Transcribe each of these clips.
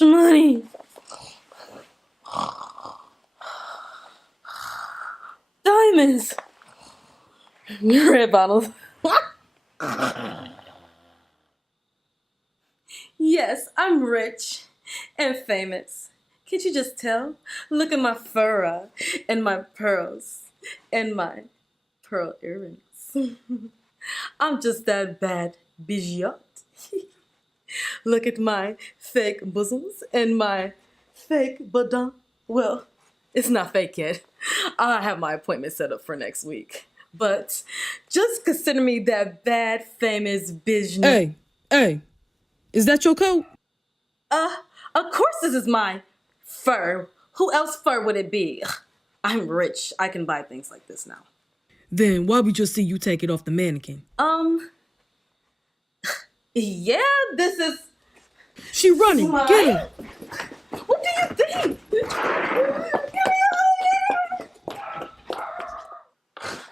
Money. Diamonds. Red bottles. Yes, I'm rich and famous. Can't you just tell? Look at my fur and my pearls and my pearl earrings. I'm just that bad bijout. Look at my fake bosoms and my fake badon. Well, it's not fake yet. I have my appointment set up for next week. But just consider me that bad, famous bijout. Hey, is that your coat? Of course this is my fur. Who else fur would it be? I'm rich. I can buy things like this now. Then why we just see you take it off the mannequin? Yeah, this is... She running. Mine? Get her. What do you think? Get me out of here!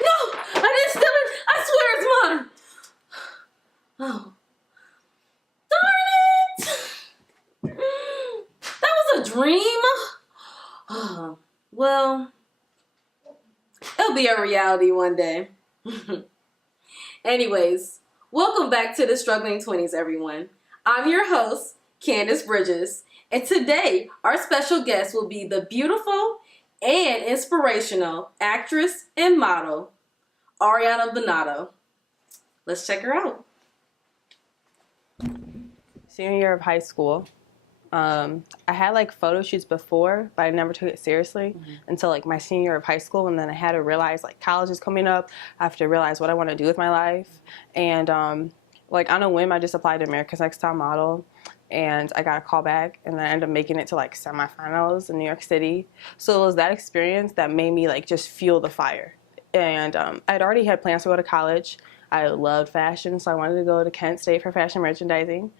No! I didn't steal it! I swear it's mine! Oh. Darn it! That was a dream? Oh, well, it'll be a reality one day. Anyways, welcome back to the Struggling 20s, everyone. I'm your host, Candace Bridges, and today our special guest will be the beautiful and inspirational actress and model, Ariona Beninato. Let's check her out. Senior year of high school, I had like photo shoots before, but I never took it seriously until like my senior year of high school, and then I had to realize like college is coming up. I have to realize what I want to do with my life, and like on a whim, I just applied to America's Next Top Model, and I got a call back, and then I ended up making it to like semifinals in New York City. So it was that experience that made me like just fuel the fire. And I'd already had plans to go to college. I loved fashion, so I wanted to go to Kent State for fashion merchandising.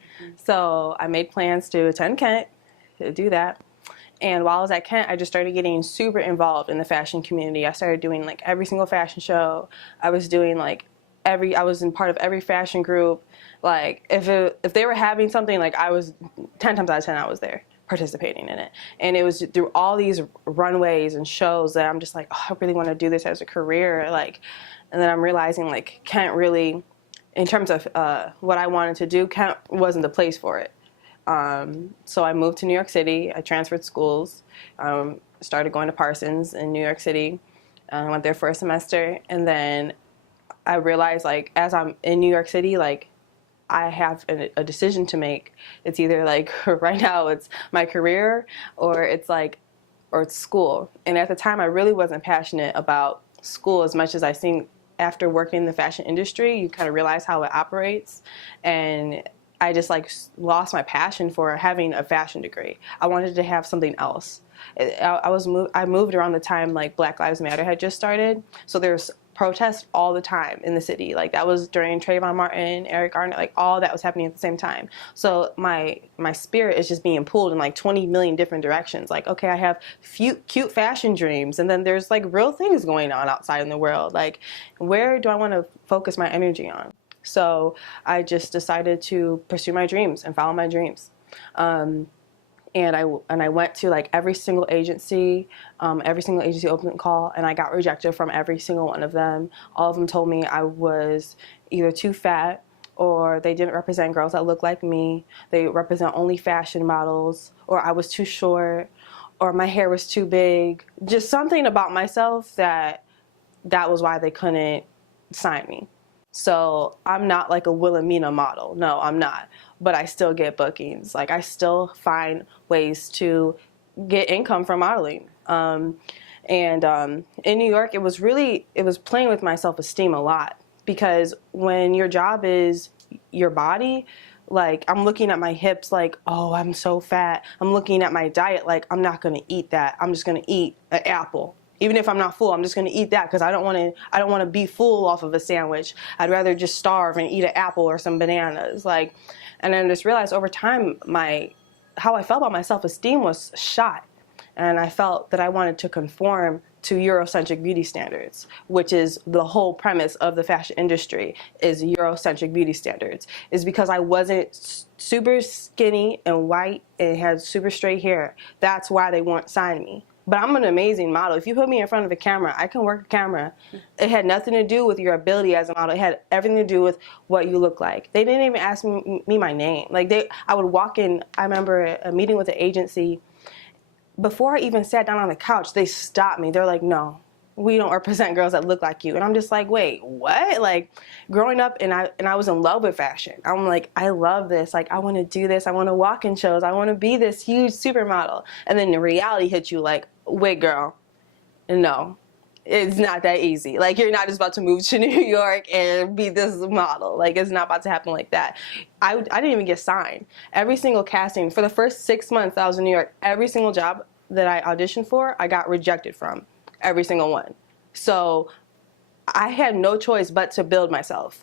So I made plans to attend Kent to do that. And while I was at Kent, I just started getting super involved in the fashion community. I started doing like every single fashion show. I was doing like I was in part of every fashion group. Like if they were having something, like I was 10 times out of 10 I was there participating in it. And it was through all these runways and shows that I'm just like, oh, I really want to do this as a career. Like, and then I'm realizing like Kent really, in terms of what I wanted to do, Kent wasn't the place for it. So I moved to New York City. I transferred schools, started going to Parsons in New York City. I went there for a semester, and then I realized like as I'm in New York City, like I have a decision to make. It's either like right now it's my career or it's school. And at the time I really wasn't passionate about school as much as I think after working in the fashion industry, you kind of realize how it operates. And I just like lost my passion for having a fashion degree. I wanted to have something else. I moved around the time like Black Lives Matter had just started. So there's protests all the time in the city. Like that was during Trayvon Martin, Eric Garner, like all that was happening at the same time. So my spirit is just being pulled in like 20 million different directions. Like, okay, I have cute fashion dreams, and then there's like real things going on outside in the world. Like, where do I want to focus my energy on? So I just decided to pursue my dreams and follow my dreams. And I went to like every single agency open call, and I got rejected from every single one of them. All of them told me I was either too fat, or they didn't represent girls that look like me. They represent only fashion models, or I was too short, or my hair was too big. Just something about myself that was why they couldn't sign me. So I'm not like a Wilhelmina model. No, I'm not. But I still get bookings. Like I still find ways to get income from modeling. In New York, it was playing with my self-esteem a lot, because when your job is your body, like I'm looking at my hips like, oh, I'm so fat. I'm looking at my diet like, I'm not going to eat that. I'm just going to eat an apple. Even if I'm not full, I'm just going to eat that because I don't want to be full off of a sandwich. I'd rather just starve and eat an apple or some bananas. Like, and then I just realized over time how I felt about my self-esteem was shot. And I felt that I wanted to conform to Eurocentric beauty standards, which is the whole premise of the fashion industry, is Eurocentric beauty standards, is because I wasn't super skinny and white and had super straight hair. That's why they weren't signing me. But I'm an amazing model. If you put me in front of a camera, I can work a camera. It had nothing to do with your ability as a model. It had everything to do with what you look like. They didn't even ask me my name. Like I would walk in, I remember a meeting with an agency. Before I even sat down on the couch, they stopped me. They're like, no, we don't represent girls that look like you. And I'm just like, wait, what? Like, growing up, and I was in love with fashion. I'm like, I love this. Like, I want to do this. I want to walk in shows. I want to be this huge supermodel. And then the reality hits you like, wait, girl, no, it's not that easy. Like, you're not just about to move to New York and be this model. Like, it's not about to happen like that. I didn't even get signed. Every single casting, for the first 6 months I was in New York, every single job that I auditioned for, I got rejected from. Every single one. So I had no choice but to build myself.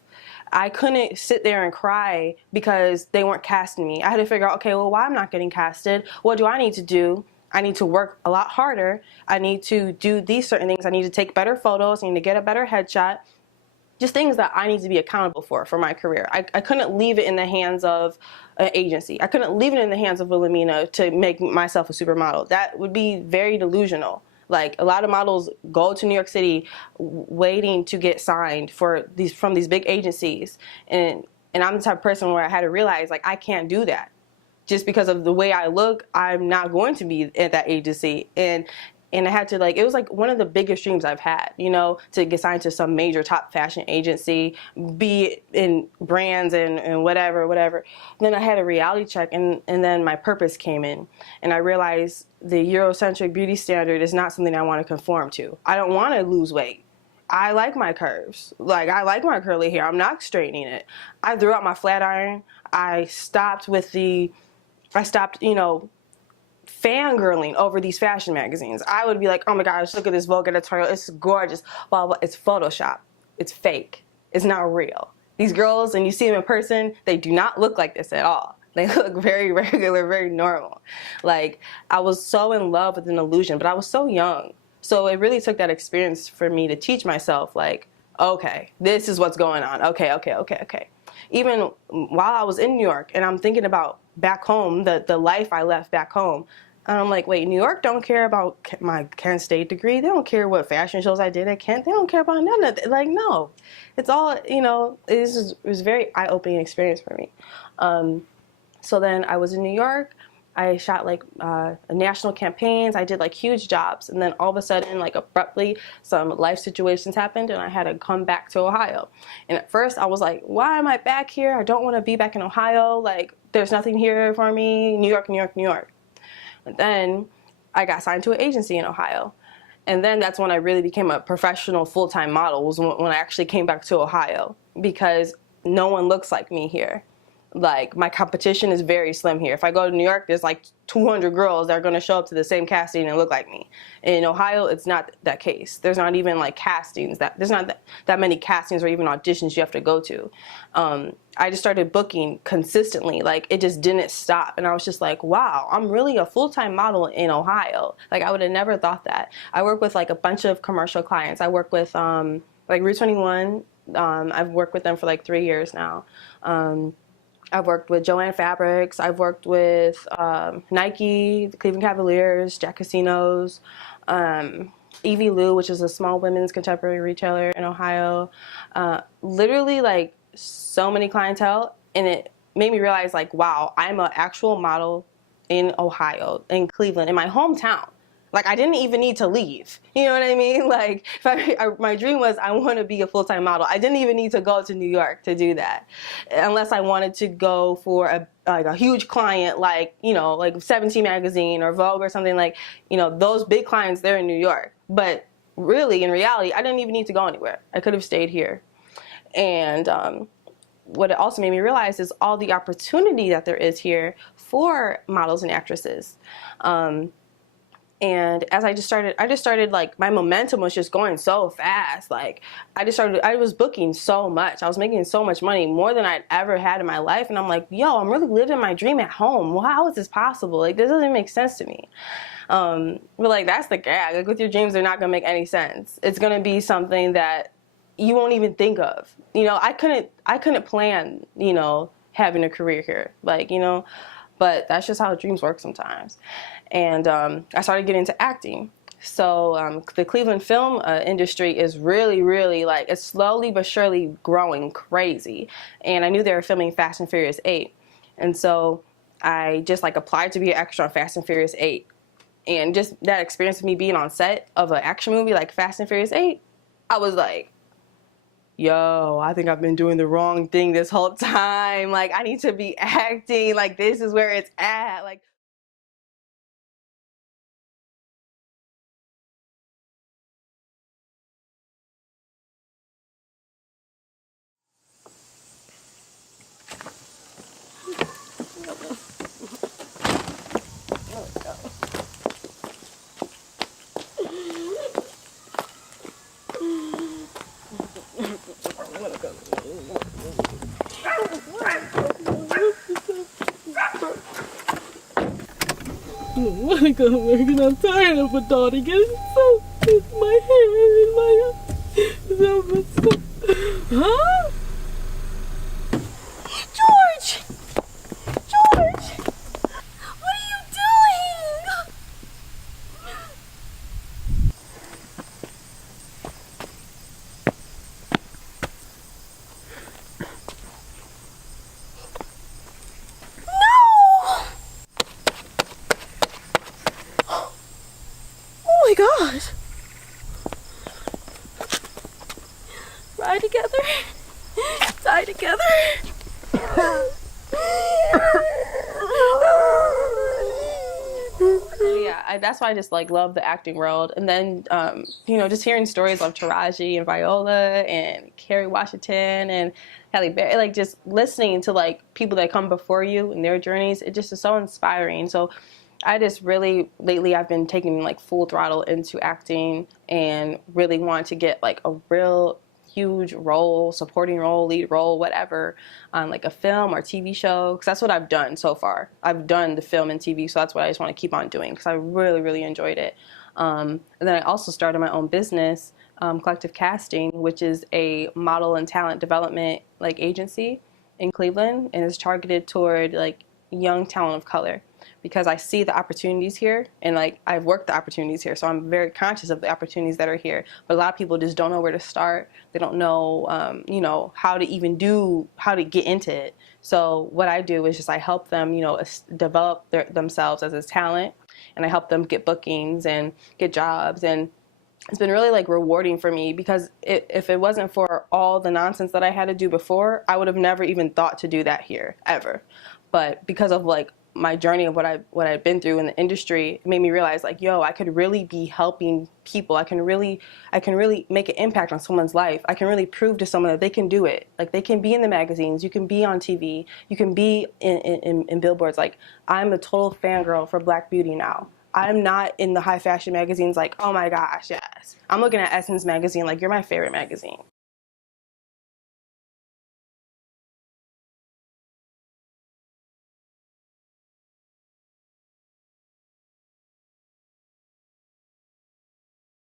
I couldn't sit there and cry because they weren't casting me. I had to figure out, okay, well, why I'm not getting casted? What do I need to do? I need to work a lot harder. I need to do these certain things. I need to take better photos. I need to get a better headshot. Just things that I need to be accountable for my career. I couldn't leave it in the hands of an agency. I couldn't leave it in the hands of Wilhelmina to make myself a supermodel. That would be very delusional. Like, a lot of models go to New York City waiting to get signed from these big agencies. And I'm the type of person where I had to realize, like, I can't do that. Just because of the way I look, I'm not going to be at that agency. And I had to, like, it was like one of the biggest dreams I've had, you know, to get signed to some major top fashion agency, be in brands and whatever. Then I had a reality check, and then my purpose came in. And I realized the Eurocentric beauty standard is not something I want to conform to. I don't want to lose weight. I like my curves. Like, I like my curly hair. I'm not straightening it. I threw out my flat iron. I stopped, you know, fangirling over these fashion magazines. I would be like, oh my gosh, look at this Vogue editorial. It's gorgeous. Well, it's Photoshop. It's fake. It's not real. These girls, and you see them in person, they do not look like this at all. They look very regular, very normal. Like, I was so in love with an illusion, but I was so young. So it really took that experience for me to teach myself, like, okay, this is what's going on. Okay. Even while I was in New York, and I'm thinking about back home, the life I left back home, and I'm like, wait, New York don't care about my Kent State degree. They don't care what fashion shows I did at Kent. They don't care about none of it. Like, no. It's all, you know, it was a very eye-opening experience for me. So then I was in New York. I shot like national campaigns. I did like huge jobs. And then all of a sudden, like abruptly, some life situations happened and I had to come back to Ohio. And at first I was like, why am I back here? I don't want to be back in Ohio. Like, there's nothing here for me. New York, New York, New York. And then I got signed to an agency in Ohio. And then that's when I really became a professional full-time model, was when I actually came back to Ohio, because no one looks like me here. Like, my competition is very slim here. If I go to New York, there's like 200 girls that are going to show up to the same casting and look like me. In Ohio, it's not that case. There's not even like castings. There's not that many castings or even auditions you have to go to. I just started booking consistently. Like, it just didn't stop. And I was just like, wow, I'm really a full-time model in Ohio. Like, I would have never thought that. I work with like a bunch of commercial clients. I work with like Route 21. I've worked with them for like 3 years now. I've worked with Joanne Fabrics. I've worked with Nike, the Cleveland Cavaliers, Jack Casinos, Evie Lou, which is a small women's contemporary retailer in Ohio. Literally, like, so many clientele, and it made me realize, like, wow, I'm an actual model in Ohio, in Cleveland, in my hometown. Like, I didn't even need to leave. You know what I mean? Like, my dream was I want to be a full-time model. I didn't even need to go to New York to do that, unless I wanted to go for a huge client, like, you know, like 17 magazine or Vogue or something. Like, you know, those big clients, they're in New York. But really, in reality, I didn't even need to go anywhere. I could have stayed here. And what it also made me realize is all the opportunity that there is here for models and actresses. And as I just started, like, my momentum was just going so fast. Like, I was booking so much. I was making so much money, more than I'd ever had in my life. And I'm like, yo, I'm really living my dream at home. Well, how is this possible? Like, this doesn't make sense to me. But like that's the gag. Like with your dreams, they're not gonna make any sense. It's gonna be something that you won't even think of. I couldn't plan, having a career here. But that's just how dreams work sometimes. And I started getting into acting. So the Cleveland film industry is really, really it's slowly but surely growing crazy. And I knew they were filming Fast and Furious 8. And so I just applied to be an extra on Fast and Furious 8. And just that experience of me being on set of an action movie like Fast and Furious 8, I was like, yo, I think I've been doing the wrong thing this whole time. I need to be acting. This is where it's at. Oh my God, Morgan, I'm tired of it all. Getting so in my hair, in my so, huh? George! George! What are you doing? No! Oh my gosh! Ride together, die together. Yeah, that's why I just love the acting world. And then just hearing stories of Taraji and Viola and Kerry Washington and Halle Berry, just listening to people that come before you and their journeys, it just is so inspiring. So I just really lately I've been taking full throttle into acting and really want to get a real huge role, supporting role, lead role, whatever, on a film or TV show, because that's what I've done so far. I've done the film and TV, so that's what I just want to keep on doing because I really, really enjoyed it. And then I also started my own business, Collective Casting, which is a model and talent development agency in Cleveland, and is targeted toward young talent of color, because I see the opportunities here, and I've worked the opportunities here, so I'm very conscious of the opportunities that are here. But a lot of people just don't know where to start. They don't know, how to get into it. So what I do is just I help them, develop themselves as a talent, and I help them get bookings and get jobs. And it's been really rewarding for me, because if it wasn't for all the nonsense that I had to do before, I would have never even thought to do that here ever. But because of my journey of what I've been through in the industry, it made me realize yo, I could really be helping people. I can really make an impact on someone's life. I can really prove to someone that they can do it. They can be in the magazines, you can be on TV, you can be in billboards. I'm a total fangirl for Black Beauty now. I'm not in the high fashion magazines oh my gosh, yes. I'm looking at Essence magazine you're my favorite magazine.